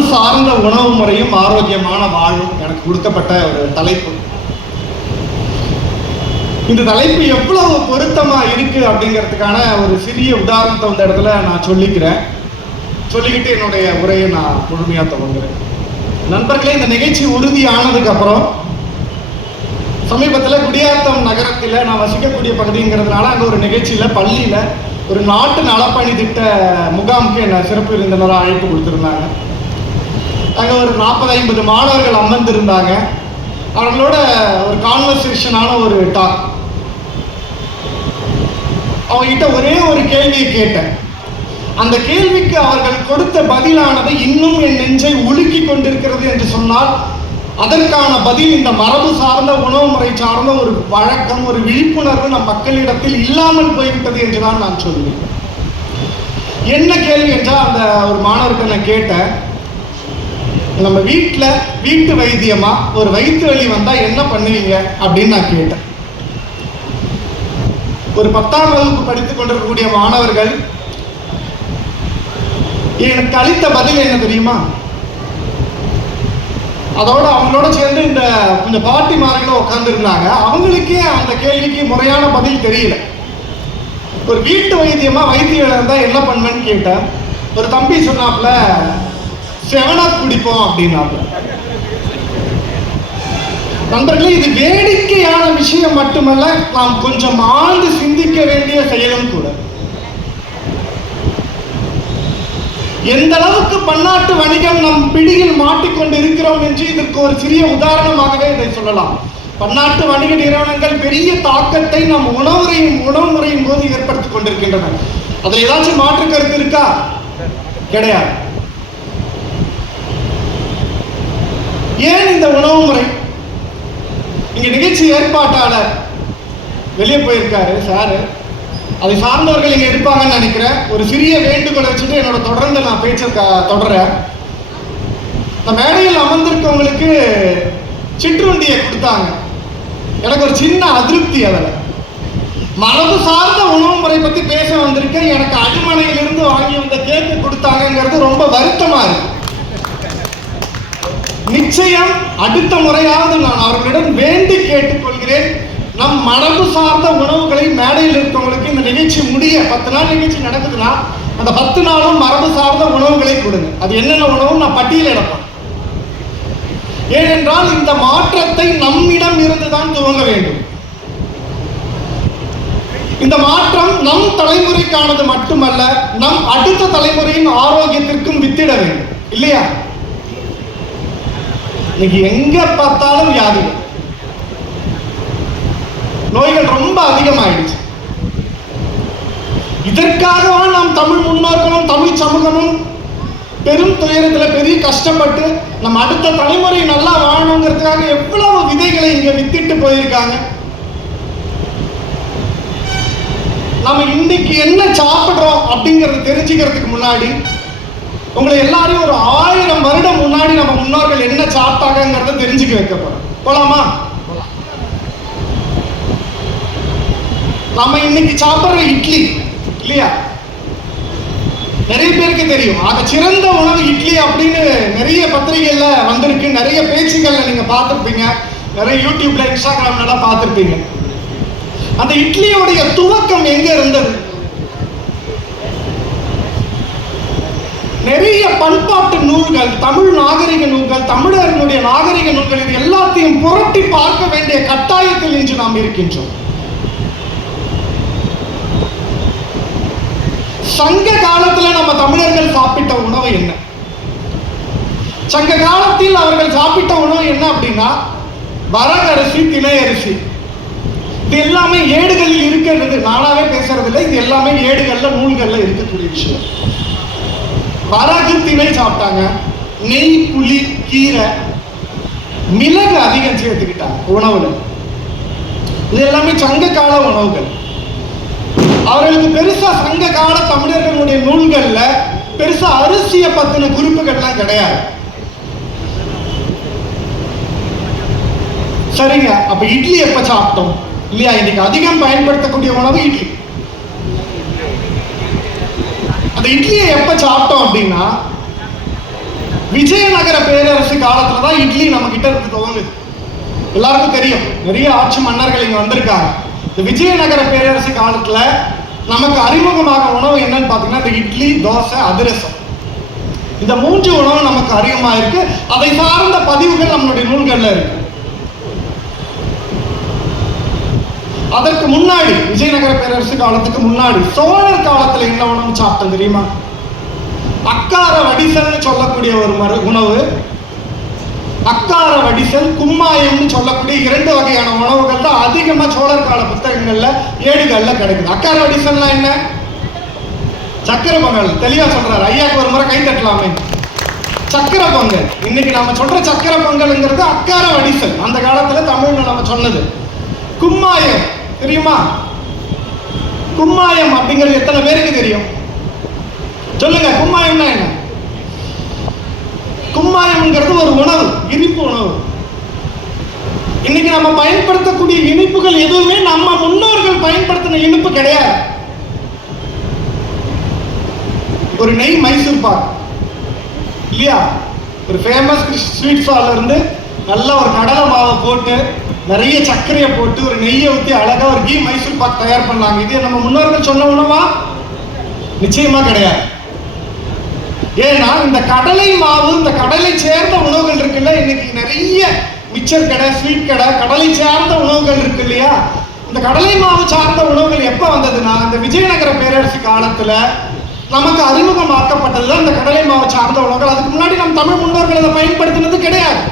மரபு சார்ந்த உணவு முறையும் ஆரோக்கியமான வாழும் எனக்கு கொடுக்கப்பட்ட ஒரு தலைப்பு. இந்த தலைப்பு எவ்வளவு பொருத்தமா இருக்கு அப்படிங்கிறதுக்கான ஒரு சிறிய உதாரணத்தை இந்த இடத்துல நான் சொல்லிக்கிட்டு என்னுடைய உரையை நான் முழுமையா துவங்குறேன். நண்பர்களே, இந்த நிகழ்ச்சி உறுதியானதுக்கு அப்புறம் சமீபத்தில் குடியாத்தம் நகரத்தில் நான் வசிக்கக்கூடிய பகுதிங்கிறதுனால அங்கே ஒரு நிகழ்ச்சியில் பள்ளியில் ஒரு நாட்டு நலப்பணி திட்ட முகாமுக்கு என்னை சிறப்பு விருந்தினராக அழைப்பு கொடுத்துருந்தாங்க. அங்கே ஒரு 40-50 மாணவர்கள் அமர்ந்திருந்தாங்க. அவங்களோட ஒரு கான்வர்சேஷனான ஒரு டாக். அவங்ககிட்ட ஒரே ஒரு கேள்வியை கேட்டேன். அந்த கேள்விக்கு அவர்கள் கொடுத்த பதிலானது இன்னும் என் நெஞ்சை உலுக்கி கொண்டிருக்கிறது என்று சொன்னால் அதற்கான பதில் இந்த மரபு சார்ந்த உணவு முறை சார்ந்த ஒரு வழக்கம், ஒரு விழிப்புணர்வு நம் மக்களிடத்தில் இல்லாமல் போய்விட்டது என்றுதான் நான் சொல்வேன். என்ன கேள்வி என்றால், அந்த ஒரு மாணவர்கிட்ட நான் கேட்டேன், நம்ம வீட்டு வைத்தியமா ஒரு வயிற்று வலி வந்தா என்ன பண்ணுவீங்க அப்படின்னு நான் கேட்டேன். ஒரு 10ஆம் வகுப்பு படித்துக் கொண்டிருக்கக்கூடிய மாணவர்கள் எனக்கு அளித்த பதில் என்ன தெரியுமா? அதோட அவங்களோட சேர்ந்து இந்த கொஞ்சம் பாட்டிமார்களும் உட்கார்ந்து இருந்தாங்க. அவங்களுக்கே அந்த கேள்விக்கு முறையான பதில் தெரியல. ஒரு வீட்டு வைத்தியமா வைத்தியம் இருந்தா என்ன பண்ணுவேன்னு கேட்டேன். ஒரு தம்பி சொன்னாப்ல, 7 குடிப்போம் அப்படின்னாப்ல. நண்பர்களே, இது வேடிக்கையான விஷயம் மட்டுமல்ல, நாம் கொஞ்சம் ஆழ்ந்து சிந்திக்க வேண்டிய செயலும் கூட. எந்த அளவுக்கு பன்னாட்டு வணிகம் நம் பிடியில் மாட்டிக்கொண்டு இருக்கிறோம் என்று இதற்கு ஒரு சிறிய உதாரணமாகவே இதை சொல்லலாம். பன்னாட்டு வணிக நிறுவனங்கள் பெரிய தாக்கத்தை நம் உணவு முறையின் போது ஏற்படுத்திக் கொண்டிருக்கின்றன. அதில் ஏதாச்சும் மாற்று கருத்து இருக்கா? கிடையாது. ஏன் இந்த உணவு முறை? இங்க நிகழ்ச்சி ஏற்பாட்டாளர் வெளியே போயிருக்காரு சார், அதை சார்ந்தவர்கள் இங்க இருப்பாங்கன்னு நினைக்கிறேன். ஒரு சிறிய வேண்டுகோளை வச்சுட்டு என்னோட தொடர்ந்து நான் பேச்ச தொடர்றேன். இந்த மேடையில் அமர்ந்திருக்கவங்களுக்கு சிற்றுண்டியை கொடுத்தாங்க. எனக்கு ஒரு சின்ன அதிருப்தி. அதில் மரபு சார்ந்த உணவு முறை பத்தி பேச வந்திருக்கேன். எனக்கு அடிமனையிலிருந்து வாங்கி வந்த கேக்கு கொடுத்தாங்கிறது ரொம்ப வருத்தமா இருக்கு. நிச்சயம் அடுத்த முறையாவது நான் அவர்களிடம் வேண்டி கேட்டுக்கொள்கிறேன், நம் மரபு சார்ந்த உணவுகளை மேடையில் இருக்கவங்களுக்கு இந்த நிகழ்ச்சி முடிய 10 நாள் நிகழ்ச்சி நடக்குதுன்னா அந்த 10 நாளும் மரபு சார்ந்த உணவுகளை கொடுங்க. அது என்னென்ன உணவு நான் பட்டியல் எடுப்பேன். ஏனென்றால் இந்த மாற்றத்தை நம்மிடம் இருந்துதான் துவங்க வேண்டும். இந்த மாற்றம் நம் தலைமுறைக்கானது மட்டுமல்ல, நம் அடுத்த தலைமுறையின் ஆரோக்கியத்திற்கும் வித்திட வேண்டும், இல்லையா? இன்னைக்கு எங்க பார்த்தாலும் வியாதிகள், நோய்கள் ரொம்ப அதிகமாயிடுச்சு. இதற்காகவா நாம் தமிழ் முன்னோர்களும் தமிழ் சமூகமும் பெரும் துயரத்தில் பெரிய கஷ்டப்பட்டு நம்ம அடுத்த தலைமுறை நல்லா வாழணுங்கிறதுக்காக எவ்வளவு விதைகளை இங்க வித்திட்டு போயிருக்காங்க. நம்ம இன்னைக்கு என்ன சாப்பிடுறோம் அப்படிங்கறது தெரிஞ்சுக்கிறதுக்கு முன்னாடி உங்களை எல்லாரையும் ஒரு 1000 வருடம் முன்னாடி நம்ம முன்னோர்கள் என்ன சாப்பிட்டாங்கிறத தெரிஞ்சுக்க வைக்க போறோம். போலாமா? நம்ம இன்னைக்கு சாப்பிடுற இட்லி இல்லையா, நிறைய பேருக்கு தெரியும். ஆக சிறந்த உணவு இட்லி அப்படின்னு நிறைய பத்திரிகைகள்ல வந்திருக்கு, நிறைய பேச்சுகள்ல நீங்க பார்த்திருப்பீங்க, நிறைய யூடியூப்ல இன்ஸ்டாகிராம்ல பார்த்திருப்பீங்க. அந்த இட்லியோடைய துவக்கம் எங்க இருந்தது? நிறைய பண்பாட்டு நூல்கள், தமிழ் நாகரிக நூல்கள், தமிழர்களுடைய நாகரிக நூல்கள், இது எல்லாத்தையும் புரட்டி பார்க்க வேண்டிய கட்டாயத்தில் இன்று நாம் இருக்கின்றோம். சங்க காலத்துல நம்ம தமிழர்கள் சாப்பிட்ட உணவு என்ன? சங்க காலத்தில் அவர்கள் சாப்பிட்ட உணவு என்ன அப்படின்னா வரகரிசி, திணை அரிசி. இது எல்லாமே ஏடுகளில் இருக்கிறது, நானாவே பேசுறது இல்லை. இது எல்லாமே ஏடுகள்ல நூல்கள்ல இருக்கக்கூடிய விஷயம். வரகு, திணை சாப்பிட்டாங்க. நெய், புளி, கீரை, மிளகு அதிகம் சேர்த்துக்கிட்டாங்க உணவுல. இது எல்லாமே சங்க கால உணவுகள். அவர்களுக்கு பெருசா சங்க கால தமிழர்களுடைய நூல்கள்ல பெருசா அரிசியை பத்தின குறிப்புகள்லாம் கிடையாது. சரிங்க, அப்ப இட்லி எப்ப சாப்பிட்டோம் இல்லையா? இன்னைக்கு அதிகம் பயன்படுத்தக்கூடிய உணவு இட்லி. அந்த இட்லியை எப்ப சாப்பிட்டோம் அப்படின்னா விஜயநகர பேரரசு காலத்துல தான் இட்லி நம்ம கிட்ட இருந்து துவங்குது. எல்லாருக்கும் தெரியும், நிறைய ஆட்சி மன்னர்கள் இங்க வந்திருக்காங்க. இந்த விஜயநகர பேரரசு காலத்துல நமக்கு அறிமுகமாக உணவு என்னன்னு பாத்தீங்கன்னா இந்த இட்லி, தோசை, அதிரசம். இந்த 3 உணவு நமக்கு அறிமுகமா இருக்கு. அதை சார்ந்த பதிவுகள் நம்மளுடைய நூல்கள்ல இருக்கு. அதற்கு முன்னாடி விஜயநகர பேரரசு காலத்துக்கு முன்னாடி சோழர் காலத்துல என்ன உணவு சாப்பிட்டோம் தெரியுமா? அக்கார வடிசல் சொல்லக்கூடிய ஒரு உணவு, அக்கார வடிசல், கும்மாயம்னு சொல்லக்கூடிய 2 வகையான உணவுகள் தான் அதிகமா சோழர் கால புத்தகங்கள்ல ஏடுகள்ல கிடைக்குது. அக்கார வடிசல்னா என்ன? சக்கரை பொங்கல். தெளிவா சொல்றாரு, ஐயாக்கு ஒரு முறை கை தட்டலாமே. சக்கரை பொங்கல். இன்னைக்கு நம்ம சொல்ற சக்கரை பொங்கல்ங்கிறது அக்கார வடிசல், அந்த காலத்துல தமிழ்ல நம்ம சொன்னது. கும்மாயம் தெரியுமா? கும்மாயம் அப்படிங்கிறது எத்தனை பேருக்கு தெரியும்? சொல்லுங்க, கும்மாயம்னா என்ன? கும்மாயம்ங்கிறது ஒரு உணவு, இனிப்பு உணவு. இன்னைக்கு நம்ம பயன்படுத்தக்கூடிய இனிப்புகள் எதுவுமே நம்ம முன்னோர்கள் பயன்படுத்தின இனிப்பு கிடையாது. ஒரு நெய் மைசூர் பாக் இல்லையா, ஒரு ஃபேமஸ் ஸ்வீட் ஸ்டால்ல இருந்து நல்ல ஒரு கடலை மாவை போட்டு நிறைய சர்க்கரையை போட்டு ஒரு நெய்யை ஊற்றி அழகா ஒரு கீ மைசூர் பாக் தயார் பண்ணாங்க. இது நம்ம முன்னோர்கள் சொன்ன உணவா? நிச்சயமா கிடையாது. ஏன்னா இந்த கடலை மாவு, இந்த கடலை சேர்ந்த உணவுகள் இருக்குல்ல, இன்னைக்கு நிறைய மிச்சர் கடை, ஸ்வீட் கடை, கடலை சார்ந்த உணவுகள் இருக்கு இல்லையா. இந்த கடலை மாவு சார்ந்த உணவுகள் எப்ப வந்ததுன்னா இந்த விஜயநகர பேரரசு காலத்துல நமக்கு அறிமுகமாக்கப்பட்டதுதான் இந்த கடலை மாவு சார்ந்த உணவுகள். அதுக்கு முன்னாடி நம் தமிழ் முன்னோர்கள் அதை பயன்படுத்தினது கிடையாது.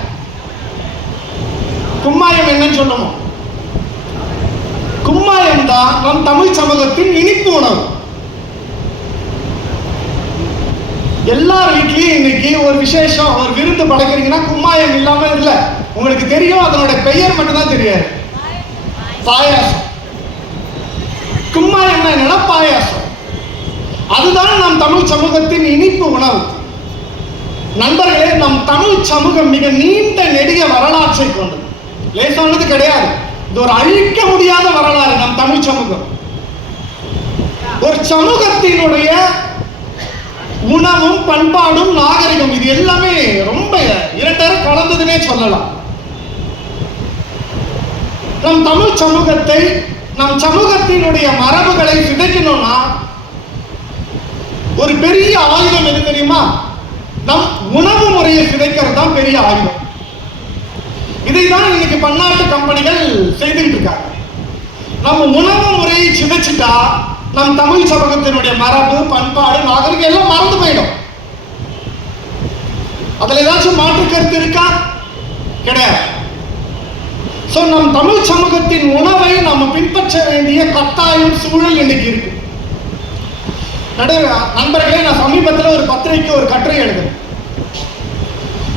கும்மாயம் என்னன்னு சொல்லணும்? கும்மாயம் தான் நம் தமிழ் சமூகத்தின் இனிப்பு உணவு. எல்லார் வீட்லயும் இன்னைக்கு ஒரு விசேஷம், ஒரு விருந்து படைக்கிறீங்கன்னா கும்மாயம் இல்லாம இல்ல. உங்களுக்கு தெரியும், அதனோட பெயர் மட்டும்தான் தெரியாது. பாயாசம். கும்மாயம்னா என்னன்னா பாயாசம். அதுதான் நம் தமிழ் சமூகத்தின் இனிப்பு உணவு. நண்பர்களே, நம் தமிழ் சமூகம் மிக நீண்ட நெடிய வரலாற்றை கொண்டது, லேசானது கிடையாது. இது ஒரு அழிக்க முடியாத வரலாறு. நம் தமிழ் சமூகம் ஒரு சமூகத்தினுடைய உணவும் பண்பாடும் நாகரிகம் இது எல்லாமே ரொம்ப இரண்டரை கலந்ததுன்னே சொல்லலாம். நம் தமிழ் சமூகத்தை, நம் சமூகத்தினுடைய மரபுகளை சிதைக்கணும்னா ஒரு பெரிய ஆயுதம் எது தெரியுமா? நம் உணவு முறையை சிதைக்கிறது தான் பெரிய ஆயுதம். இதைதான் இன்னைக்கு பன்னாட்டு கம்பெனிகள் செய்துட்டு இருக்காங்க. நம்ம உணவு முறையை சிதைச்சிட்டா நம் தமிழ் சமூகத்தினுடைய மரபு, பண்பாடு, நாகரிகம் எல்லாம் மறந்து போயிடும். அதுல ஏதாச்சும் மாற்று கருத்து இருக்கா? கிடையாது. சோ நம் தமிழ் சமூகத்தின் உணவை நம்ம பின்பற்ற வேண்டிய கட்டாயம், சூழல் இன்னைக்கு இருக்கு. நண்பர்களே, நான் சமீபத்தில் ஒரு பத்திரிகைக்கு ஒரு கட்டுரை எழுதுறேன்.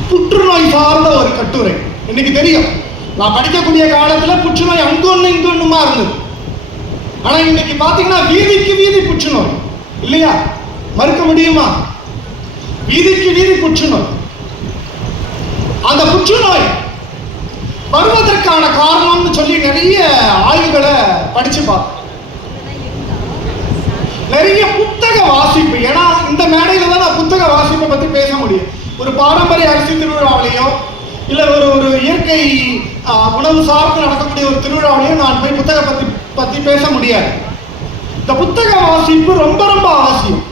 புற்றுநோய் சார்ந்த ஒரு கட்டுரை. இன்னைக்கு தெரியும், நான் படிக்கக்கூடிய காலத்துல புற்றுநோய் அங்கொன்னு இங்கொன்னுமா இருந்தது. ஆனா இன்னைக்கு பாத்தீங்கன்னா வீதிக்கு வீதி புற்றுநோய் இல்லையா? மறுக்க முடியுமா? வீதிக்கு வீதி புற்றுநோய். அந்த புற்றுநோய் வருவதற்கான காரணம்னு சொல்லி நிறைய ஆய்வுகளை படிச்சு பார்த்தேன். நிறைய புத்தக வாசிப்பு. ஏன்னா இந்த மேடையில தான் நான் புத்தக வாசிப்பை பத்தி பேச முடியும். ஒரு பாரம்பரிய அரிசி திருவிழாவிலையோ இல்ல ஒரு இயற்கை உணவு சார்ந்து நடக்கக்கூடிய ஒரு திருவிழாவிலையும் நான் போய் புத்தக பத்தி பேச முடியாது. இந்த புத்தக வாசிப்பு ரொம்ப ரொம்ப அவசியம்.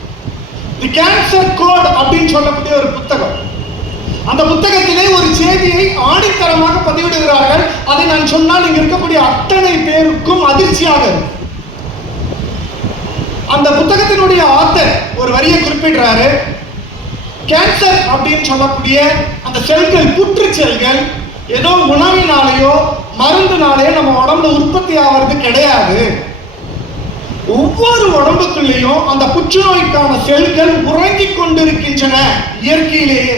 தி கேன்சர் கோட் அப்படின்னு சொல்லக்கூடிய ஒரு புத்தகம். அந்த புத்தகத்திலே ஒரு செய்தியை ஆணித்தரமாக பதிவிடுகிறார்கள். அதை நான் சொன்னால் இங்க இருக்கக்கூடிய அத்தனை பேருக்கும் அதிர்ச்சியாக இருக்கும். அந்த புத்தகத்தினுடைய ஆத்தர் ஒரு வரியை குறிப்பிடுறாரு. கேன்சர் அப்படின்னு சொல்லக்கூடிய அந்த செல்கள், புற்று செல்கள் ஏதோ உணவினாலேயோ மருந்துனாலேயோ நம்ம உடம்புல உற்பத்தி ஆகிறது கிடையாது. ஒவ்வொரு உடம்புக்குள்ளேயும் அந்த புற்றுநோய்க்கான செல்கள் உறங்கிக் கொண்டிருக்கின்றன இயற்கையிலேயே.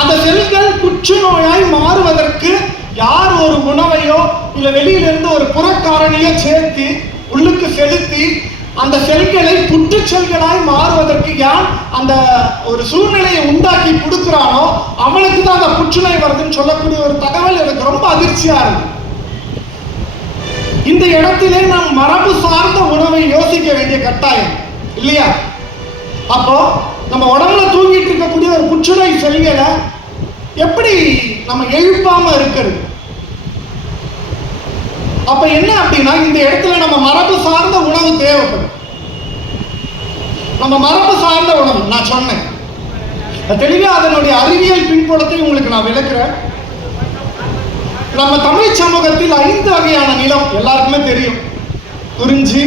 அந்த செல்கள் புற்றுநோயாய் மாறுவதற்கு யார் ஒரு உணவையோ இல்ல வெளியிலிருந்து ஒரு புறக்காரணியோ சேர்த்து உள்ளுக்கு செலுத்தி அந்த செல்களை புற்று செல்களாய் மாறுவதற்கு யார் அந்த ஒரு சூழ்நிலையை உண்டாக்கி கொடுக்கிறானோ அவனுக்கு தான் அந்த புற்றுநோய் வருதுன்னு சொல்லக்கூடிய ஒரு தகவல் எனக்கு ரொம்ப அதிர்ச்சியா இருக்கு. இந்த இடத்திலே நாம் மரபு சார்ந்த உணவை யோசிக்க வேண்டிய கட்டாயம் இல்லையா? அப்போ நம்ம உடம்புல தூங்கிட்டு இருக்கக்கூடிய ஒரு புற்றுநோய் செல்களை எப்படி நம்ம எழுப்பாம இருக்கிறது? அப்ப என்ன அப்படின்னா, இந்த இடத்துல நம்ம மரபு சார்ந்த உணவு தேவைப்படும். நம்ம மரபு சார்ந்த உணவு நான் சொன்னேன் தெளிவா, அதனுடைய அறிவியல் பின்புலத்தை உங்களுக்கு நான் விளக்குறேன். நம்ம தமிழ் சமூகத்தில் 5 வகையான நிலம் எல்லாருக்குமே தெரியும். குறிஞ்சி,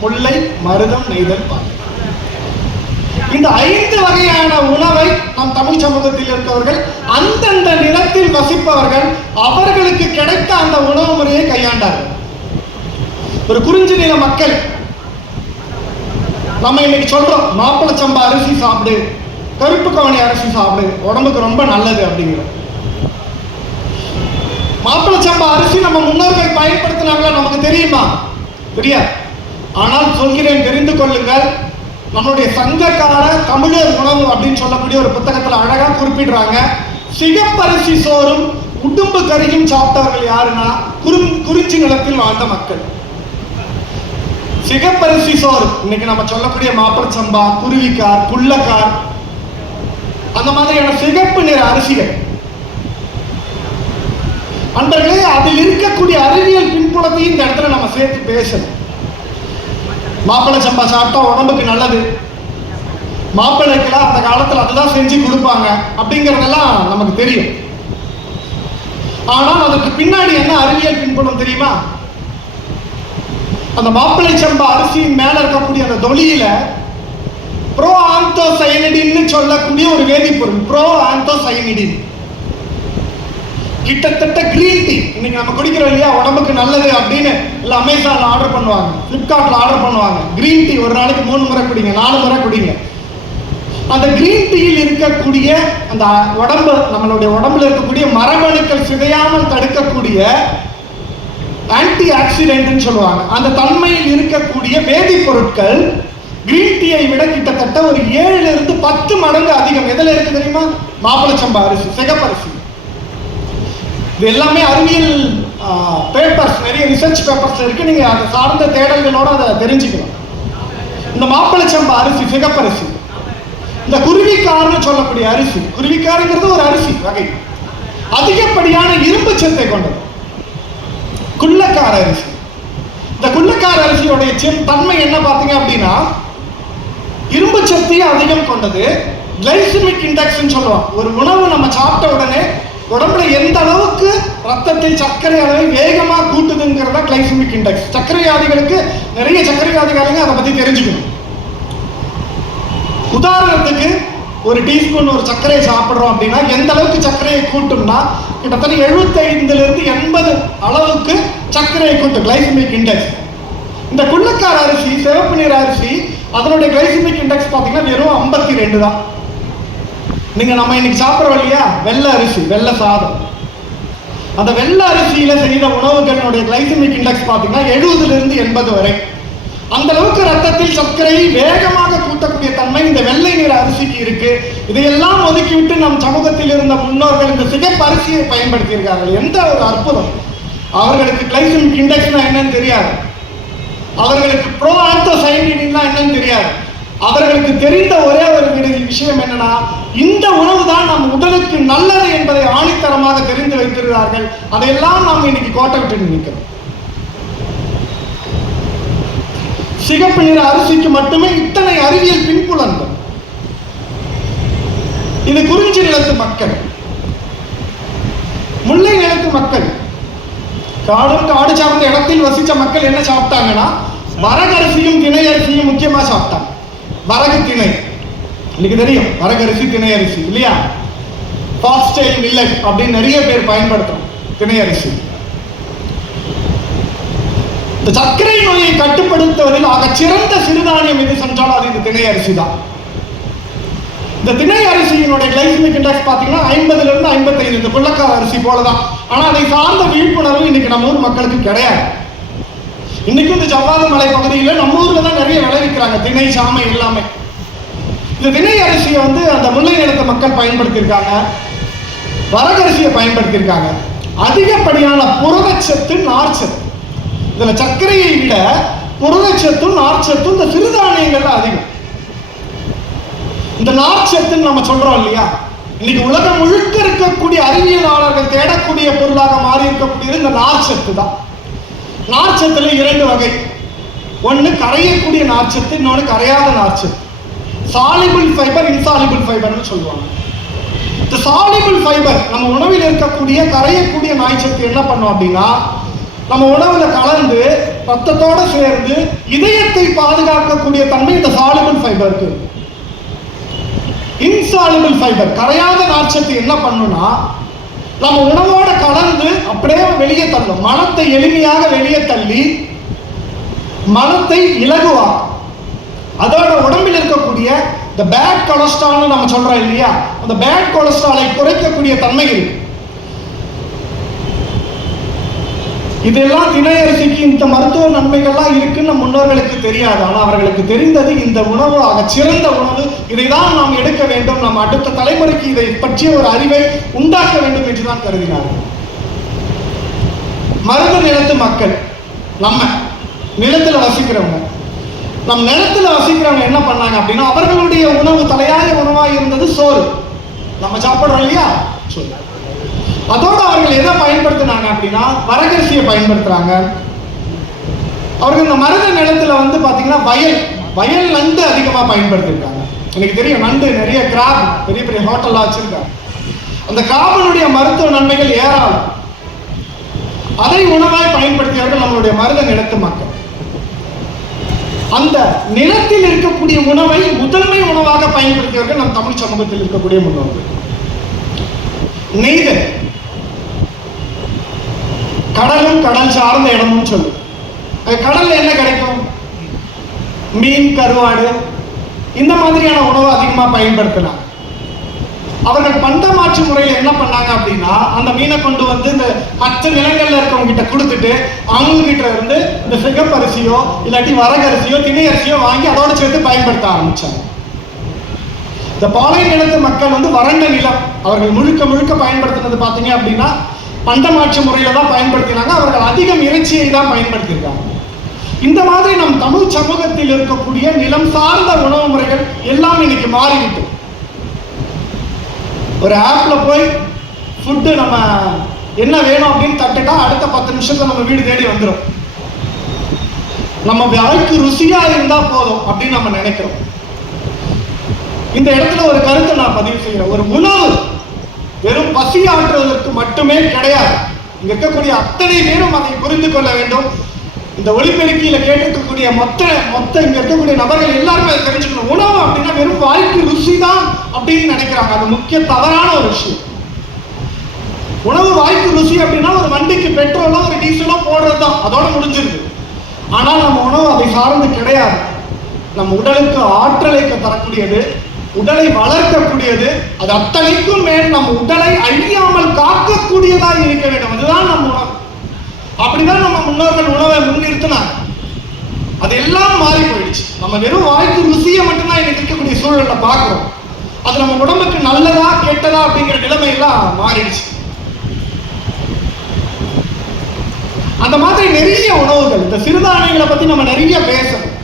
முல்லை, மருதம், நெய்தல், பாலை. இந்த 5 வகையான உணவை நம் தமிழ் சமூகத்தில் இருக்கவர்கள், அந்தந்த நிலத்தில் வசிப்பவர்கள் அவர்களுக்கு கிடைத்த அந்த உணவு முறையை கையாண்டார்கள். ஒரு குறிஞ்சி நில மக்கள் நம்ம இன்னைக்கு சொல்றோம், மாப்பிள சம்பா அரிசி சாப்பிடு, கருப்பு கவனி அரிசி சாப்பிடு, உடம்புக்கு ரொம்ப நல்லது அப்படிங்கிற. மாப்பிள சம்பா அரிசி நம்ம முன்னோர்கள் பயன்படுத்தினாங்களா நமக்கு தெரியுமா? தெரியாது. ஆனால் சொல்கிறேன், தெரிந்து கொள்ளுங்கள். நம்மளுடைய சங்ககால தமிழர் உணவு அப்படின்னு சொல்லக்கூடிய ஒரு புத்தகத்துல அழகா குறிப்பிடுறாங்க, சிகப்பரிசி சோறும் உடும்பு கறியும் சாப்பிட்டவர்கள் யாருன்னா குறிஞ்சி நிலத்தில் வாழ்ந்த மக்கள். சிகப்பரிசி சோறு, இன்னைக்கு நம்ம சொல்லக்கூடிய மாப்பிள சம்பா, குருவிக்கார், குள்ளக்கார், அந்த மாதிரியான சிகப்பு நிற அரிசிகள். அன்பர்களே, அதில் இருக்கக்கூடிய அறிவியல் பின்புலத்தையும் இந்த இடத்துல நம்ம சேர்த்து பேசணும். மாப்பிள சம்பா சாப்பிட்டா உடம்புக்கு நல்லது, மாப்பிள்ளைக்கெல்லாம் அந்த காலத்தில் அதுதான் செஞ்சு கொடுப்பாங்க அப்படிங்கிறதெல்லாம் நமக்கு தெரியும். ஆனால் அதற்கு பின்னாடி என்ன அறிவியல் பின்புலம் தெரியுமா? அந்த மாப்பிளை சம்பா அரிசியின் மேல இருக்கக்கூடிய அந்த தொலியில ப்ரோ ஆந்தோசயனிடின்னு சொல்லக்கூடிய ஒரு வேதிப்பொருள், ப்ரோ ஆந்தோசயனிடின், கிட்டத்தட்ட கிரீன் டீ இன்னைக்கு நம்ம குடிக்கிறோம் இல்லையா, உடம்புக்கு நல்லது அப்படின்னு இல்லை அமேசான்ல ஆர்டர் பண்ணுவாங்க, பிளிப்கார்ட்ல ஆர்டர் பண்ணுவாங்க. கிரீன் டீ ஒரு நாளைக்கு 3 முறை குடிங்க, 4 முறை குடிங்க. அந்த கிரீன் டீயில் இருக்கக்கூடிய அந்த உடம்பு, நம்மளுடைய உடம்புல இருக்கக்கூடிய மரபணுக்கள் சிதையாமல் தடுக்கக்கூடிய ஆன்டி ஆக்சிடென்ட்னு சொல்லுவாங்க. அந்த தன்மையில் இருக்கக்கூடிய வேதிப்பொருட்கள் கிரீன் டீயை விட கிட்டத்தட்ட ஒரு 7 இருந்து 10 மடங்கு அதிகம். எதுல இருக்கு தெரியுமா? மாப்பிள சம்பா அரிசி, சிகப்பரிசி. இது எல்லாமே அறிவியல் பேப்பர்ஸ், நிறைய ரிசர்ச் பேப்பர்ஸ் இருக்கு. நீங்க அதை சார்ந்த தேடல்களோட அதை தெரிஞ்சுக்கலாம். இந்த மாப்பிள சம்பா அரிசி, சிகப்பரிசி, இந்த குருவிக்கார்னு சொல்லக்கூடிய அரிசி, குருவிக்காருங்கிறது ஒரு அரிசி வகை, அதிகப்படியான இரும்பு சத்தை கொண்டது. குள்ளக்கார அரிசி, இந்த குள்ளக்கார அரிசியோடைய தன்மை என்ன பார்த்தீங்க அப்படின்னா, இரும்பு சக்தியும் அதிகம் கொண்டது. கிளைசிமிக் இண்டெக்ஸ் சொல்லுவோம். ஒரு உணவு நம்ம சாப்பிட்ட உடனே உடம்புல எந்த அளவுக்கு ரத்தத்தில் சர்க்கரை அளவை வேகமாக கூட்டுதுங்கிறதா கிளைசிமிக் இண்டெக்ஸ். சர்க்கரை வியாதிகளுக்கு நிறைய சர்க்கரை வியாதிகாரங்க அதை பத்தி தெரிஞ்சுக்கணும். உதாரணத்துக்கு ஒரு டீஸ்பூன் ஒரு சர்க்கரையை சாப்பிட்றோம் அப்படின்னா எந்த அளவுக்கு சர்க்கரையை கூட்டும்னா கிட்டத்தட்ட 75 to 80 அளவுக்கு சர்க்கரையை கூட்டும் கிளைசிமிக் இண்டெக்ஸ். இந்த குள்ளக்கார அரிசி, சிவப்பு நிற அரிசி, அதனுடைய கிளைசிமிக் இண்டெக்ஸ் பார்த்தீங்கன்னா வெறும் 52 தான். நீங்க நம்ம இன்னைக்கு சாப்பிட்றோம் இல்லையா, வெள்ளை அரிசி, வெள்ளை சாதம், அந்த வெள்ளை அரிசியில செய்த உணவுகளுடைய கிளைசிமிக் இண்டெக்ஸ் பார்த்தீங்கன்னா 70 to 80 வரை. அந்த அளவுக்கு ரத்தத்தில் சர்க்கரையை வேகமாக கூட்டக்கூடிய தன்மை இந்த வெள்ளை நிற அரிசிக்கு இருக்கு. இதையெல்லாம் ஒதுக்கிவிட்டு நம் சமூகத்தில் இருந்த முன்னோர்கள் இந்த சிகப்பு அரிசியை பயன்படுத்தி இருக்கார்கள். எந்த ஒரு அற்புதம்! அவர்களுக்கு கிளைசிமிக் இண்டெக்ஸ்னா என்னன்னு தெரியாது, அவர்களுக்கு ப்ரோ ஆந்தோசயனிடின்னா என்னன்னு தெரியாது. அவர்களுக்கு தெரிந்த ஒரே ஒரு விஷயம் என்னன்னா, இந்த உணவு தான் நம் உடலுக்கு நல்லது என்பதை ஆணித்தரமாக தெரிந்து வைத்திருக்கிறார்கள். அதையெல்லாம் நாம் இன்னைக்கு கோட்டை விட்டு நிற்கிறோம். சிகப்பு நிற அரிசிக்கு மட்டுமே இத்தனை அறிவியல் பின்புலங்கள். இது குறிஞ்சி நிலத்து மக்கள். முல்லை நிலத்து மக்கள், காடு சார்ந்த இடத்தில் வசிச்ச மக்கள் என்ன சாப்பிட்டாங்கன்னா, வரகரிசியும் திணை அரிசியும் முக்கியமா சாப்பிட்டாங்க. வரகு திணை இன்னைக்கு தெரியும், வரகரிசி திணை அரிசி இல்லையா, ஃபாக்ஸ்டைல் மில்லட் அப்படின்னு நிறைய பேர் பயன்படுத்தும் திணை அரிசி. இந்த சர்க்கரை நோயை கட்டுப்படுத்துவதில் ஆக சிறந்த சிறுதானியம் எது சென்றால் அது இந்த திணை அரிசி தான். இந்த திணை அரிசியினுடைய கிளைசிமிக் இண்டெக்ஸ் பார்த்தீங்கன்னா 50 to 55, இந்த குள்ளக்கார அரிசி போலதான். ஆனா அதை சார்ந்த விழிப்புணர்வு இன்னைக்கு நம்ம ஊர் மக்களுக்கு கிடையாது. இன்னைக்கும் இந்த ஜவ்வாது மலை பகுதியில் நம்ம ஊர்ல தான் நிறைய விளைவிக்கிறாங்க திணை, சாமை எல்லாமே. இந்த திணை அரிசியை அந்த முல்லை நிலத்த மக்கள் பயன்படுத்தியிருக்காங்க, வரகரிசியை பயன்படுத்தியிருக்காங்க. அதிகப்படியான புரதச்சத்து, நார்ச்சத்து, இதுல சர்க்கரையை விட புரதச்சத்தும் நார்ச்சத்தும் இந்த சிறுதானியங்கள்ல அதிகம். இந்த நார்ச்சத்துன்னு நம்ம சொல்றோம் இல்லையா, இன்னைக்கு உலகம் முழுக்க இருக்கக்கூடிய அறிவியலாளர்கள் தேடக்கூடிய பொருளாக மாறி இருக்கக்கூடியது இந்த நார்ச்சத்து தான். நார்ச்சத்துல 2 வகை. ஒன்னு கரையக்கூடிய நார்ச்சத்து, இன்னொன்னு கரையாத நார்ச்சத்து. சாலிபிள் ஃபைபர், இன்சாலிபிள் ஃபைபர்னு சொல்லுவாங்க. இந்த சாலிபிள் ஃபைபர் நம்ம உணவில் இருக்கக்கூடிய கரையக்கூடிய நார்ச்சத்து என்ன பண்ணும் அப்படின்னா, நம்ம உணவுல கலந்து ரத்தத்தோட சேர்ந்து இதயத்தை பாதுகாக்கக்கூடிய தன்மை இந்த சாலிபிள் ஃபைபருக்கு. இன்சாலிபிள் ஃபைபர் கரையாத நார்ச்சத்து என்ன பண்ணுனா, நம்ம உணவோட கலந்து அப்படியே வெளியே தள்ளும். மலத்தை எளிமையாக வெளியே தள்ளி மலத்தை இலகுவா, அதோட உடம்பில் இருக்கக்கூடிய இந்த பேட் கொலஸ்ட்ரால் நம்ம சொல்றோம் இல்லையா, அந்த பேட் கொலஸ்ட்ராலை குறைக்கக்கூடிய தன்மை இருக்கு. இதெல்லாம் திணையரிசிக்கு இந்த மருத்துவ நன்மைகள்லாம் இருக்குன்னு முன்னோர்களுக்கு தெரியாது. ஆனால் அவர்களுக்கு தெரிந்தது இந்த உணவு ஆக சிறந்த உணவு, இதை தான் நாம் எடுக்க வேண்டும், நாம் அடுத்த தலைமுறைக்கு இதை பற்றிய ஒரு அறிவை உண்டாக்க வேண்டும் என்றுதான் கருதினார்கள். மருத நிலத்து மக்கள், நம்ம நிலத்துல வசிக்கிறவங்க, நம் நிலத்துல வசிக்கிறவங்க என்ன பண்ணாங்க அப்படின்னா, அவர்களுடைய உணவு தலையாய உணவாக இருந்தது சோறு. நம்ம சாப்பிடுறோம் இல்லையா, சோறு. அதோட அவர்கள் எதை பயன்படுத்தினாங்க அப்படின்னா, வரகரிசியை பயன்படுத்துறாங்க. அவர்கள் இந்த மருத நிலத்துல பாத்தீங்கன்னா வயல் நண்டு அதிகமா பயன்படுத்திருக்காங்க. எனக்கு தெரியும், நண்டு நிறைய கிராப் பெரிய பெரிய ஹோட்டல்ல வச்சிருக்காங்க. அந்த கிராபினுடைய மருத்துவ நன்மைகள் ஏராளம். அதை உணவாய் பயன்படுத்தியவர்கள் நம்மளுடைய மருத நிலத்து மக்கள். அந்த நிலத்தில் இருக்கக்கூடிய உணவை முதன்மை உணவாக பயன்படுத்தியவர்கள் நம் தமிழ் சமூகத்தில் இருக்கக்கூடிய முன்னோர்கள். நெய்தல், கடலும் கடல் சார்ந்த இடமும் சொல்லு. கடல்ல என்ன கிடைக்கும்? மீன், கருவாடு, இந்த மாதிரியான உணவு அதிகமா பயன்படுத்தினாங்க. அவர்கள் பண்டமாற்று முறையில் என்ன பண்ணாங்க அப்படின்னா, அந்த மீனை கொண்டு இந்த மற்ற நிலங்கள்ல இருக்கவங்க கிட்ட கொடுத்துட்டு அவங்க கிட்ட இருந்து இந்த சிகப்பரிசியோ இல்லாட்டி வரகரிசியோ திணையரிசியோ வாங்கி அதோட சேர்த்து பயன்படுத்த ஆரம்பிச்சாங்க. இந்த பாலை நிலத்து மக்கள் வறண்ட நிலம், அவர்கள் முழுக்க முழுக்க பயன்படுத்தினது பார்த்தீங்க அப்படின்னா பண்டமாற்று முறையில தான் பயன்படுத்தினாங்க. அவர்கள் அதிகம் இறைச்சியை தான் பயன்படுத்தியிருக்காங்க. இந்த மாதிரி நம் தமிழ் சமூகத்தில் இருக்கக்கூடிய நிலம் சார்ந்த உணவு முறைகள் எல்லாம் இன்னைக்கு மாறிவிட்டு, ஒரு ஆப்ல போய் ஃபுட்டு நம்ம என்ன வேணும் அப்படின்னு தட்டுட்டா அடுத்த 10 நிமிஷத்துல நம்ம வீடு தேடி வந்துடும். நம்ம வாய்க்கு ருசியா இருந்தா போதும் அப்படின்னு நம்ம நினைக்கிறோம். இந்த இடத்துல ஒரு கருத்தை நான் பதிவு செய்கிறேன். ஒரு உணவு வெறும் பசி ஆற்றுவதற்கு மட்டுமே கிடையாது. இங்க இருக்கக்கூடிய அத்தனை பேரும் அதை புரிந்து கொள்ள வேண்டும். இந்த ஒளிபெருக்கியில கேட்டிருக்கக்கூடிய மொத்த இங்க இருக்கக்கூடிய நபர்கள் எல்லாருமே அதை தெரிஞ்சுக்கணும். உணவு அப்படின்னா வெறும் வாய்க்கு ருசி தான் அப்படின்னு நினைக்கிறாங்க. அது முக்கிய தவறான ஒரு விஷயம். உணவு வாய்க்கு ருசி அப்படின்னா ஒரு வண்டிக்கு பெட்ரோலோ ஒரு டீசலோ போடுறதுதான், அதோட முடிஞ்சிருக்கு. ஆனால் நம்ம உணவு அதை சார்ந்து கிடையாது. நம்ம உடலுக்கு ஆற்றலை தரக்கூடியது, உடலை வளர்க்கக்கூடியது, அது அத்தனைக்கும் மேல் நம்ம உடலை அழியாமல் காக்கக்கூடியதாக இருக்க வேண்டும். அதுதான் நம்ம உணவு. அப்படிதான் நம்ம முன்னோர்கள் உணவை முன்னிறுத்தினாங்க. அதெல்லாம் மாறி போயிடுச்சு. நம்ம வெறும் வாய்க்கு ருசியை மட்டும்தான் இன்னைக்கு இருக்கக்கூடிய சூழல்ல பார்க்கிறோம். அது நம்ம உடம்புக்கு நல்லதா கெட்டதா அப்படிங்கிற நிலைமை எல்லாம் மாறிடுச்சு. அந்த மாதிரி நிறைய உணவுகள், இந்த சிறுதானியங்களை பத்தி நம்ம நிறைய பேசணும்.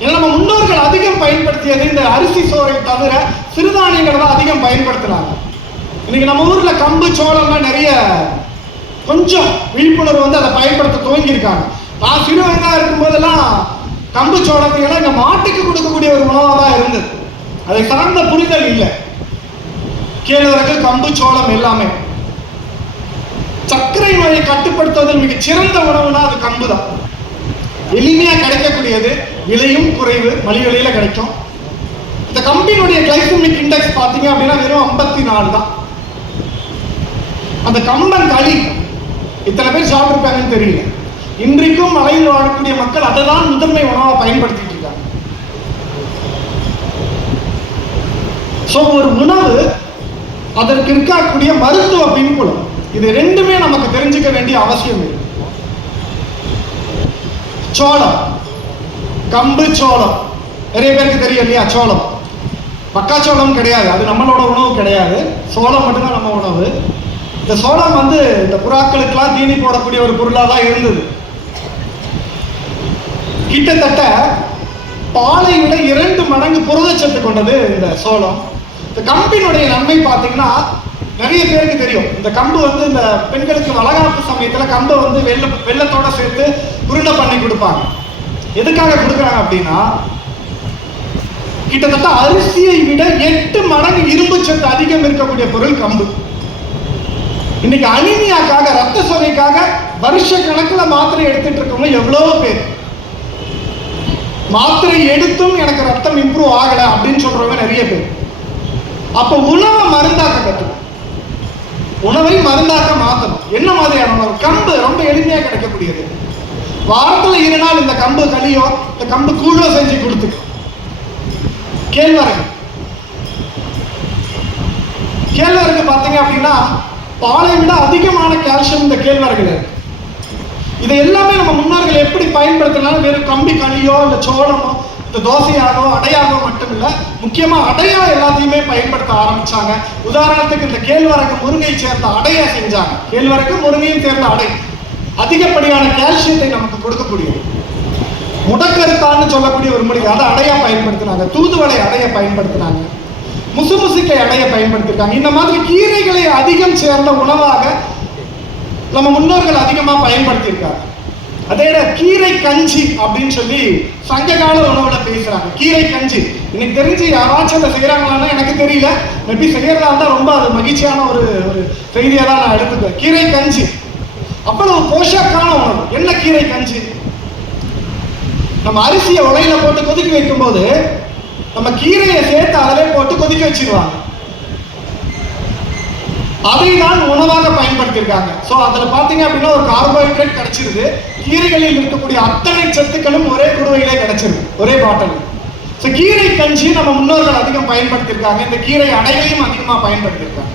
ஏன்னா நம்ம முன்னோர்கள் அதிகம் பயன்படுத்தியது இந்த அரிசி சோறை தவிர சிறுதானியங்களை தான் அதிகம் பயன்படுத்தினாங்க. இன்னைக்கு நம்ம ஊர்ல கம்பு சோளம்லாம் நிறைய கொஞ்சம் விழிப்புணர்வு அதை பயன்படுத்த துவங்கியிருக்காங்க. நான் சிறு வயதா இருக்கும் போதெல்லாம் கம்பு சோளத்தையெல்லாம் இந்த மாட்டுக்கு கொடுக்கக்கூடிய ஒரு உணவாக தான் இருந்தது. அதை சார்ந்த புரிதல் இல்லை. கேழ்வரகு, கம்பு, சோளம் எல்லாமே. சர்க்கரை நோயை கட்டுப்படுத்துவதில் மிக சிறந்த உணவுனா அது கம்பு தான். எளிமையா கிடைக்கக்கூடியது, விலையும் குறைவு, மலிவு விலையில கிடைக்கும். இந்த கம்பினுடைய கிளைசமிக் இண்டெக்ஸ் பார்த்தீங்க அப்படின்னா வெறும் 54 தான். அந்த கம்பன் களி இத்தனை பேர் சாப்பிட்டுருப்பாங்கன்னு தெரியல. இன்றைக்கும் மலையில் வாழக்கூடிய மக்கள் அதை தான் முதன்மை உணவாக பயன்படுத்திட்டு இருக்காங்க. சோ ஒரு உணவு, அதற்கு இருக்கக்கூடிய மருத்துவ பின்புலம், இது ரெண்டுமே நமக்கு தெரிஞ்சுக்க வேண்டிய அவசியம் இருக்கு. சோளம், கம்பு, சோளம் நிறைய பேருக்கு தெரியும் இல்லையா? சோளம் மக்காச்சோளம் கிடையாது, அது நம்மளோட உணவு கிடையாது. சோளம் மட்டும்தான் நம்ம உணவு. இந்த சோளம் இந்த புறாக்களுக்கெல்லாம் தீனி போடக்கூடிய ஒரு பொருளாக தான் இருந்தது. கிட்டத்தட்ட பாலை விட 2 மடங்கு புரதச்சத்து கொண்டது இந்த சோளம். இந்த கம்பினுடைய நன்மை பார்த்தீங்கன்னா நிறைய பேருக்கு தெரியும். இந்த கம்பு வந்து இந்த பெண்களுக்கு வளகாப்பு சமயத்துல கம்பை வந்து வெள்ளத்தோட சேர்த்து உருண்டை பண்ணி கொடுப்பாங்க. எதுக்காக கொடுக்குறாங்க அப்படின்னா, கிட்டத்தட்ட அரிசியை விட 8 மடங்கு இரும்பு சத்து அதிகம் இருக்கக்கூடிய பொருள் கம்பு. இன்னைக்கு அனிமியாக்காக, ரத்த சோகைக்காக வருஷ கணக்கில் மாத்திரை எடுத்துட்டு இருக்கவங்க எவ்வளவு பேர். மாத்திரை எடுத்தும் எனக்கு ரத்தம் இம்ப்ரூவ் ஆகல அப்படின்னு சொல்றவங்க நிறைய பேர். அப்ப உணவை மருந்தாக்க கற்றுக்கணும், உணவை மருந்தாக்க மாற்றணும். என்ன மாதிரியான உணவு? கம்பு ரொம்ப எளிமையா கிடைக்கக்கூடியது. வாரத்துல 2 நாள் இந்த கம்பு களியோ இந்த கம்பு கூழோ செஞ்சு கொடுத்துக்கணும். கேழ்வரகு பார்த்தீங்க அப்படின்னா பாலை விட அதிகமான கால்சியம் இந்த கேழ்வரகுல இருக்கு. இதை எல்லாமே நம்ம முன்னோர்கள் எப்படி பயன்படுத்தினாலும் வெறும் கம்பி களியோ இல்லை சோளமோ இந்த தோசையாகவோ அடையாகவோ மட்டும் இல்லை, முக்கியமா அடையா எல்லாத்தையுமே பயன்படுத்த ஆரம்பிச்சாங்க. உதாரணத்துக்கு இந்த கேழ்வரகு முருங்கை சேர்ந்த அடையா செஞ்சாங்க. கேழ்வரகு முருங்கையும் சேர்ந்த அடை அதிகப்படியான கால்சியத்தை நமக்கு கொடுக்கக்கூடியது. முடக்கருத்தான்னு சொல்லக்கூடிய ஒரு மூலிகை, அதை அடையா பயன்படுத்தினாங்க. தூதுவளை அடைய பயன்படுத்தினாங்க. முசுமுசிக்கை அடைய பயன்படுத்திருக்காங்க. இந்த மாதிரி கீரைகளை அதிகம் சேர்ந்த உணவாக நம்ம முன்னோர்கள் அதிகமா பயன்படுத்தியிருக்காங்க. அதே கீரை கஞ்சி அப்படின்னு சொல்லி சங்ககால உணவுல பேசுறாங்க. கீரை கஞ்சி எனக்கு தெரிஞ்சு யாராச்சும் அதை செய்யறாங்களான்னா எனக்கு தெரியல. மேபி செய்யறதா இருந்தா ரொம்ப அது மகிழ்ச்சியான ஒரு செய்தியா தான் நான் எடுத்துக்குவேன். கீரை கஞ்சி அவ்வளவு போஷக்கான உணவு. என்ன கீரை கஞ்சி? நம்ம அரிசியை உலையில போட்டு கொதிக்க வைக்கும் போது நம்ம கீரையை சேர்த்து அதிலே போட்டு கொதிக்க வச்சிருவாங்க. அதை தான் உணவாக பயன்படுத்தியிருக்காங்க. ஸோ அதில் பார்த்தீங்க அப்படின்னா ஒரு கார்போஹைட்ரேட் கிடைச்சிருது. கீரைகளில் இருக்கக்கூடிய அத்தனை சத்துக்களும் ஒரே குடுவையிலே கிடைச்சிருது, ஒரே பாட்டில். ஸோ கீரை கஞ்சி நம்ம முன்னோர்கள் அதிகம் பயன்படுத்தியிருக்காங்க. இந்த கீரை அடைகளையும் அதிகமாக பயன்படுத்தியிருக்காங்க.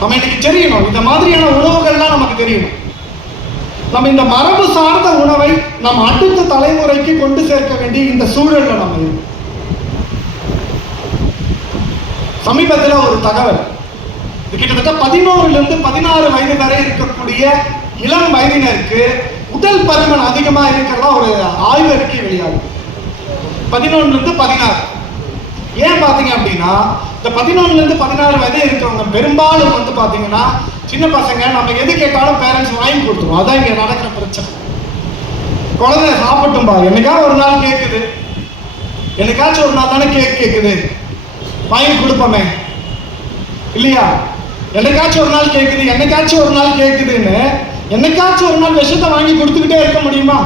நம்ம இன்னைக்கு தெரியணும், இந்த மாதிரியான உணவுகள்லாம் நமக்கு தெரியணும். நம்ம இந்த மரபு சார்ந்த உணவை நம்ம அடுத்த தலைமுறைக்கு கொண்டு சேர்க்க வேண்டிய இந்த சூழல்ல நம்ம இருக்கோம். சமீபத்தில் ஒரு தகவல், கிட்டத்தட்ட 11 to 16 வயது வரை இருக்கக்கூடிய இளம் வயதினருக்கு உடல் பருமன் அதிகமா இருக்கிறதா ஒரு ஆய்வு அறிக்கை வெளியாகும். 11 to 16. ஏன் பாத்தீங்க அப்படின்னா இந்த 11 to 16 வயது இருக்கிறவங்க பெரும்பாலும் வந்து பாத்தீங்கன்னா சின்ன பசங்க, நம்ம எது கேட்டாலும் பேரண்ட்ஸ் வாங்கி கொடுத்துருவோம். அதான் இங்க நடக்கிற பிரச்சனை. குழந்தை சாப்பிட்டும் பா, என்னைக்காவது ஒரு நாள் கேட்குது, என்னைக்காச்சும் ஒரு நாள் தானே கேட்குது, வாங்கி கொடுப்போமே இல்லையா? என்னைக்காச்சும் ஒரு நாள் கேட்குது, என்னைக்காச்சும் ஒரு நாள் கேட்குதுன்னு என்னைக்காச்சும் ஒரு நாள் விஷத்தை வாங்கி கொடுத்துக்கிட்டே இருக்க முடியுமா?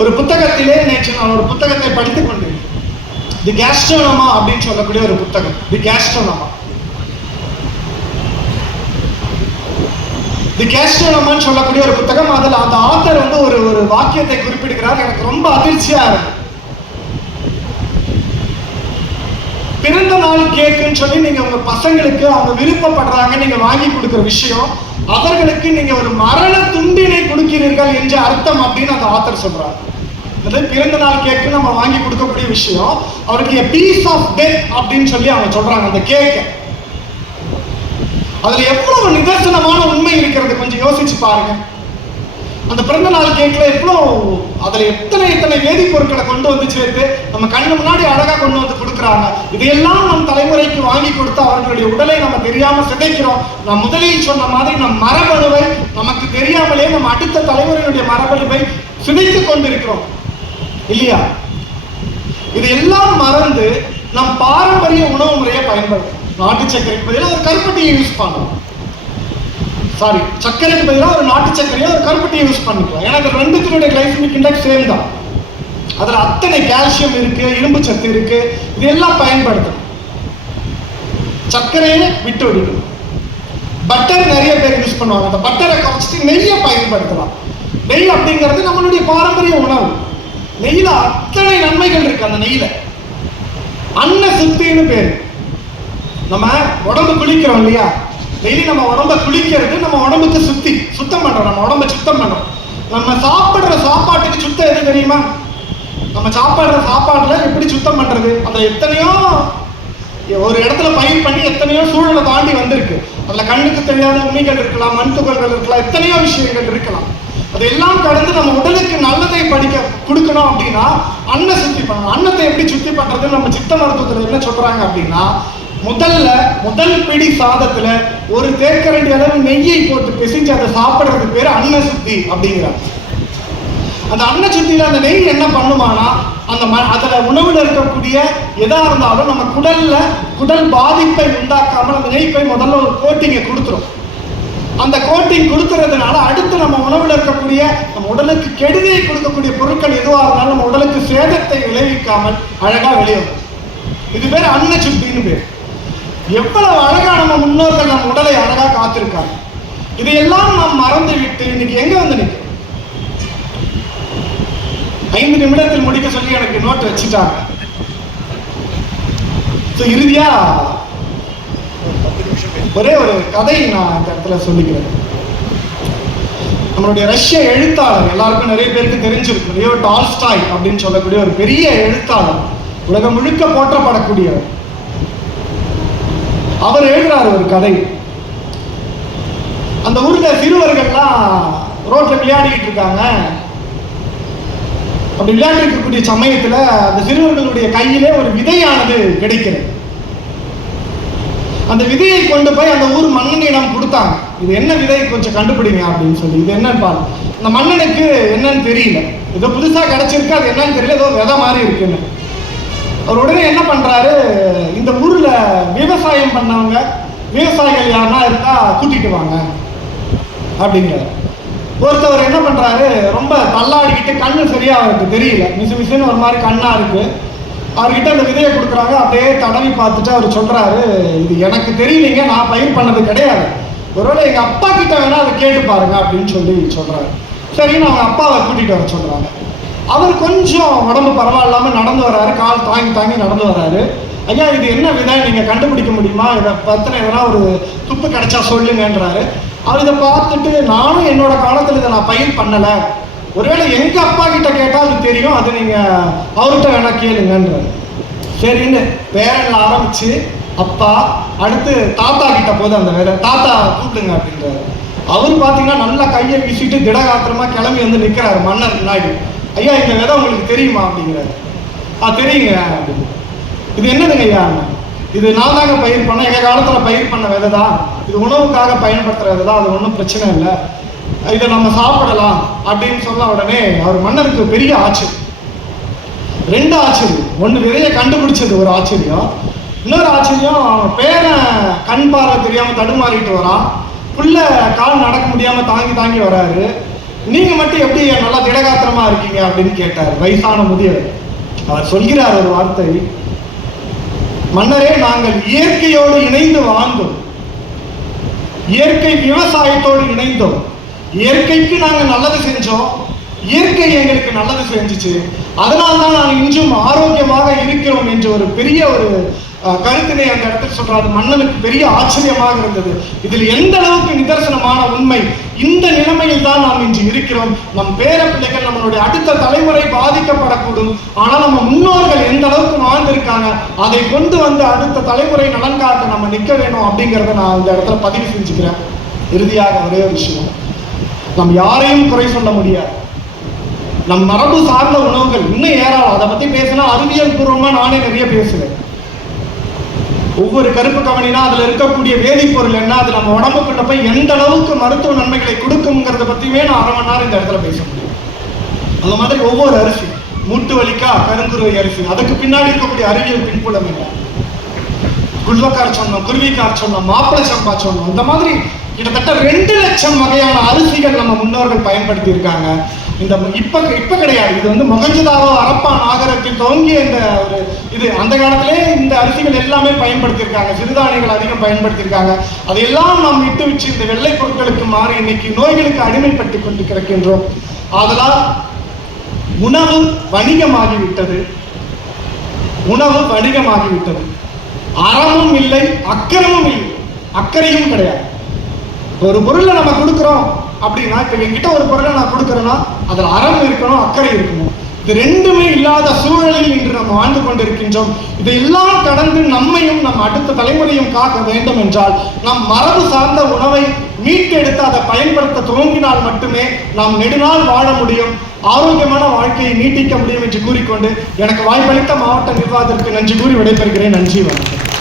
ஒரு புத்தகத்திலே நேற்று நான் ஒரு புத்தகத்தை படித்துக் கொண்டேன். தி கேஸ்ட்ரோனமா அப்படின்னு சொல்லக்கூடிய ஒரு புத்தகம். தி கேஸ்ட்ரோனமான்னு சொல்லக்கூடிய ஒரு புத்தகம். அதில் அந்த ஆத்தர் வந்து ஒரு வாக்கியத்தை குறிப்பிடுகிறார். எனக்கு ரொம்ப அதிர்ச்சியா இருக்கு. பிறந்த நாள் கேக்குன்னு சொல்லி நீங்க உங்க பசங்களுக்கு அவங்க விருப்பப்படுறாங்க நீங்க வாங்கி கொடுக்கிற விஷயம், அவர்களுக்கு நீங்க ஒரு மரண துண்டினை கொடுக்கிறீர்கள் என்ற அர்த்தம் அப்படின்னு அந்த ஆத்தர் சொல்றாரு. பிறந்த நாள் கேக்கு நம்ம வாங்கி கொடுக்கக்கூடிய விஷயம், அவருக்கு பீஸ் ஆஃப் டெத் அப்படின்னு சொல்லி அவங்க சொல்றாங்க. அந்த கேக்கு அதுல எவ்வளவு நிதர்சனமான உண்மை இருக்கிறது கொஞ்சம் யோசிச்சு பாருங்க. அந்த பிறந்த நாள் கேக்ல எவ்வளவு, அதுல எத்தனை வேதிப்பொருட்களை கொண்டு வந்து சேர்த்து நம்ம கண்ணு முன்னாடி அழகா கொண்டு வந்து கொடுக்குறாங்க. இதையெல்லாம் நம் தலைமுறைக்கு வாங்கி கொடுத்து அவர்களுடைய உடலை நம்ம தெரியாம சிதைக்கிறோம். நான் முதலில் சொன்ன மாதிரி நம் மரபணுவை நமக்கு தெரியாமலே நம்ம அடுத்த தலைமுறையினுடைய மரபணுவை சிதைத்து கொண்டிருக்கிறோம் இல்லையா? இதையெல்லாம் மறந்து நம் பாரம்பரிய உணவு முறையை பயன்படுத்தும். நாட்டு சர்க்கரைக்கு பதிலாக ஒரு கருப்பட்டியை யூஸ் பண்ணணும். சர்க்கரைக்கு பதிலாக ஒரு நாட்டு சர்க்கரையோ ஒரு கருப்பட்டியை யூஸ் பண்ணிக்கலாம். ஏன்னா அது ரெண்டுத்தினுடைய கிளைசமிக் இண்டெக்ஸ் சேம் தான். அதுல அத்தனை கால்சியம் இருக்கு, இரும்பு சத்து இருக்கு. இதெல்லாம் பயன்படுத்தணும். சர்க்கரையை விட்டு விடணும். பட்டர் நிறைய பேர் யூஸ் பண்ணுவாங்க. அந்த பட்டரை குறைச்சிட்டு நெய்யை பயன்படுத்தலாம். நெய் அப்படிங்கிறது நம்மளுடைய பாரம்பரிய உணவு. நெய்யில அத்தனை நன்மைகள் இருக்கு. அந்த நெய்யில அன்ன சுத்தின்னு பேரு. நம்ம உடம்பு குளிக்கிறோம் இல்லையா? டெய்லி நம்ம உடம்ப குளிக்கிறது நம்ம உடம்புக்கு சுத்தம் பண்றோம். நம்ம உடம்ப சுத்தம் பண்றோம். நம்ம சாப்பிடுற சாப்பாட்டுக்கு சுத்தம் எது தெரியுமா? நம்ம சாப்பிடுற சாப்பாடுல எப்படி சுத்தம் பண்றது? அதுல எத்தனையோ ஒரு இடத்துல பயிர் பண்ணி எத்தனையோ சூழலை தாண்டி வந்திருக்கு. அதுல கண்ணுக்கு தெரியாத உண்மைகள் இருக்கலாம், மண் துகள்கள் இருக்கலாம், எத்தனையோ விஷயங்கள் இருக்கலாம். அதெல்லாம் கடந்து நம்ம உடலுக்கு நல்லதை கொடுக்கணும் அப்படின்னா அன்னம் சுத்தி பண்ணணும். அன்னத்தை எப்படி சுத்தி பண்றது? நம்ம சித்த மருத்துவத்துல என்ன சொல்றாங்க அப்படின்னா, முதல் பிடி சாதத்துல ஒரு தேக்கரண்டி அளவு நெய்யை போட்டு பிசைஞ்சு அதை சாப்பிடுறதுக்கு பேரு அன்ன சுத்தி அப்படிங்கிறாங்க. அந்த அன்ன சுத்தியில அந்த நெய் என்ன பண்ணுமானா, அதுல உணவுல இருக்கக்கூடிய எதா இருந்தாலும் நம்ம குடல் பாதிப்பை உண்டாக்காமல் அந்த நெய் போய் முதல்ல ஒரு கோட்டிங்கை கொடுத்துரும். அந்த கோட்டிங் கொடுத்துறதுனால அடுத்து நம்ம உணவுல இருக்கக்கூடிய நம்ம உடலுக்கு கெடுதியை கொடுக்கக்கூடிய பொருட்கள் எதுவாக இருந்தாலும் நம்ம உடலுக்கு சேதத்தை விளைவிக்காமல் அழகா வெளியும். இது பேர் அன்ன சுத்தின்னு பேர். எவ்வளவு அழகா நம்ம முன்னோர்கள் நம்ம உடலை அழகா காத்திருக்காங்க. இதையெல்லாம் நாம் மறந்து விட்டு இன்னைக்கு எங்க வந்து நிற்கிறோம்? 5 நிமிடத்தில் முடிக்க சொல்லி எனக்கு நோட் வச்சுட்டாங்க. இறுதியா ஒரே ஒரு கதை நான் இந்த இடத்துல சொல்லிக்கிறேன். நம்மளுடைய ரஷ்ய எழுத்தாளர், எல்லாருக்கும் நிறைய பேருக்கு தெரிஞ்சிருக்கும், லியோ டால்ஸ்டாய் அப்படின்னு சொல்லக்கூடிய ஒரு பெரிய எழுத்தாளர், உலகம் முழுக்க போற்றப்படக்கூடியவர். அவர் எழுதுறாரு ஒரு கதை. அந்த ஊர்ல சிறுவர்கள்லாம் ரோட்ல விளையாடிக்கிட்டு இருக்காங்க. அப்படி விளையாடி இருக்கக்கூடிய சமயத்துல அந்த சிறுவர்களுடைய கையிலே ஒரு விதையானது கிடைக்கிறது. அந்த விதையை கொண்டு போய் அந்த ஊர் மன்னனிடம் கொடுத்தாங்க. இது என்ன விதை, கொஞ்சம் கண்டுபிடிங்க அப்படின்னு சொல்லி. இது என்னன்னு பாருங்க. அந்த மன்னனுக்கு என்னன்னு தெரியல, ஏதோ புதுசா கிடைச்சிருக்கு, அது என்னன்னு தெரியல, ஏதோ விதை மாதிரி இருக்குன்னு. அவர் உடனே என்ன பண்றாரு, இந்த ஊர்ல விவசாயம் பண்ணவங்க விவசாயிகள் யாருன்னா இருந்தா கூட்டிட்டு வாங்க அப்படிங்கிறாரு. ஒருத்தவர் என்ன பண்றாரு, ரொம்ப தள்ளாடிக்கிட்டு, கண்ணு சரியா அவருக்கு தெரியல, மிசுன்னு ஒரு மாதிரி கண்ணா இருக்கு. அவர்கிட்ட அந்த விதையை கொடுக்குறாங்க. அப்படியே தடவி பார்த்துட்டு அவர் சொல்றாரு, இது எனக்கு தெரியலீங்க, நான் பயிர் பண்ணது கிடையாது, ஒருவேளை எங்க அப்பா கிட்ட வேணா அதை கேட்டு பாருங்க அப்படின்னு சொல்லி சொல்றாரு. சரின்னு அவங்க அப்பாவை கூட்டிட்டு வர சொல்றாங்க. அவர் கொஞ்சம் உடம்பு பரவாயில்லாம நடந்து வர்றாரு, கால் தாங்கி நடந்து வர்றாரு. ஐயா, இது என்ன விதை, நீங்க கண்டுபிடிக்க முடியுமா, இதை பத்தின எதனா ஒரு துப்பு கிடைச்சா சொல்லுங்கன்றாரு. அவர் இதை பார்த்துட்டு, நானும் என்னோட காலத்துல இதை நான் பயிர் பண்ணல, ஒருவேளை எங்க அப்பா கிட்ட கேட்டா அது தெரியும், அது நீங்க அவர்கிட்ட வேணா கேளுங்கன்றாரு. சரின்னு பேரன்ல ஆரம்பிச்சு அப்பா, அடுத்து தாத்தா கிட்ட போது அந்த வேலை, தாத்தா கூப்பிடுங்க அப்படின்றாரு. அவர் பாத்தீங்கன்னா நல்லா கையை வீசிட்டு திடகாத்திரமா கிளம்பி வந்து நிக்கிறாரு மன்னர் முன்னாடி. ஐயா, இந்த விதை உங்களுக்கு தெரியுமா அப்படிங்கிறாரு. தெரியுங்க அப்படின்னு. இது என்னதுங்க ஐயா? இது நான் தாங்க பயிர் பண்ண, எங்க காலத்துல பயிர் பண்ண விதை தான், இது உணவுக்காக பயன்படுத்துற விதை தான், அது ஒன்றும் பிரச்சனை இல்லை, இதை நம்ம சாப்பிடலாம் அப்படின்னு சொன்ன உடனே அவர் மன்னருக்கு பெரிய ஆச்சரியம். 2 ஆச்சரியம். ஒன்று விதையை கண்டுபிடிச்சது ஒரு ஆச்சரியம், இன்னொரு ஆச்சரியம் பேரன் கண் பார்வை தெரியாம தடுமாறிட்டு வரான், புள்ள கால் நடக்க முடியாம தாங்கி வராரு, நீங்க மட்டும் எப்படி நல்லா திடகாத்திரமா இருக்கீங்க அப்படின்னு கேட்டார் வயசான முதியவர். அவர் சொல்கிறார் ஒரு வார்த்தை, மன்னரே, நாங்கள் இயற்கையோடு இணைந்து வாழ்ந்தோம், இயற்கை விவசாயத்தோடு இணைந்தோம், இயற்கைக்கு நாங்கள் நல்லது செஞ்சோம், இயற்கை எங்களுக்கு நல்லது செஞ்சுச்சு, அதனால்தான் நாங்கள் இன்றும் ஆரோக்கியமாக இருக்கிறோம் என்று ஒரு பெரிய ஒரு கருத்தினை அந்த இடத்துல சொல்றாரு. மன்னனுக்கு பெரிய ஆச்சரியமாக இருந்தது. இதில் எந்த அளவுக்கு நிதர்சனமான உண்மை, இந்த நிலைமையில் தான் நாம் இன்று இருக்கிறோம். நம் பேர பிள்ளைகள், நம்மளுடைய அடுத்த தலைமுறை பாதிக்கப்படக்கூடும். ஆனால் நம்ம முன்னோர்கள் எந்த அளவுக்கு வாழ்ந்திருக்காங்க, அதை கொண்டு வந்து அடுத்த தலைமுறை நலன் காக்க நம்ம நிற்க வேணும் அப்படிங்கிறத நான் இந்த இடத்துல பதிவு செஞ்சுக்கிறேன். இறுதியாக ஒரே ஒரு விஷயம், நம் யாரையும் குறை சொல்ல முடியாது. நம் மரபு சார்ந்த உணவுகள் இன்னும் ஏறாலும், அதை பத்தி பேசினா அறிவியல் பூர்வமா நானே நிறைய பேசுவேன். ஒவ்வொரு கருப்பு கவனினா அதுல இருக்கக்கூடிய வேதிப்பொருள் என்ன, அது நம்ம உடம்புக்குள்ள போய் எந்த அளவுக்கு மருத்துவ நன்மைகளை கொடுக்குங்கிறத பத்தியுமே நான் 1/2 மணி நேரம் இந்த இடத்துல பேச முடியும். அந்த மாதிரி ஒவ்வொரு அரிசி, மூட்டு வலிக்கா கருங்குருவை அரிசி, அதுக்கு பின்னாடி இருக்கக்கூடிய அறிவியல் பின்புலம் என்ன, குல்வக்கார் சொன்னோம், குருவிக்கார் சொன்னோம், மாப்பிள சம்பா சொன்னோம். இந்த மாதிரி கிட்டத்தட்ட 2 லட்சம் வகையான அரிசிகள் நம்ம முன்னோர்கள் பயன்படுத்தி இருக்காங்க. இந்த இப்ப கிடையாது, இது வந்து மொஹஞ்சதாரோ ஹரப்பா நாகரிகத்தில் துவங்கிய இந்த ஒரு இது. அந்த காலத்திலே இந்த அரிசிகள் எல்லாமே பயன்படுத்தியிருக்காங்க, சிறுதானியங்கள் அதிகம் பயன்படுத்தியிருக்காங்க. அதையெல்லாம் நாம் விட்டு வச்சு இந்த வெள்ளை பொருட்களுக்கு மாறி இன்னைக்கு நோய்களுக்கு அடிமைப்பட்டு கொண்டு கிடக்கின்றோம். அதனால் உணவு வணிகமாகிவிட்டது, உணவு வணிகமாகிவிட்டது. அறமும் இல்லை, அக்கறமும் இல்லை, அக்கறையும் கிடையாது. ஒரு பொருளை நம்ம கொடுக்குறோம் அப்படின்னா, இப்ப என்கிட்ட ஒரு பொருளை நான் கொடுக்குறேன்னா அதில் அறம் இருக்கணும், அக்கறை இருக்கணும். இது ரெண்டுமே இல்லாத சூழலில் இன்று நாம் வாழ்ந்து கொண்டிருக்கின்றோம். இதையெல்லாம் கடந்து நம்மையும் நம் அடுத்த தலைமுறையும் காக்க வேண்டும் என்றால் நாம் மரபு சார்ந்த உணவை மீட்டெடுத்து அதை பயன்படுத்த துவங்கினால் மட்டுமே நாம் நெடுநாள் வாழ முடியும், ஆரோக்கியமான வாழ்க்கையை நீட்டிக்க முடியும் என்று கூறிக்கொண்டு எனக்கு வாய்ப்பளித்த மாவட்ட நிர்வாகத்திற்கு நன்றி கூறி விடைபெறுகிறேன். நன்றி, வணக்கம்.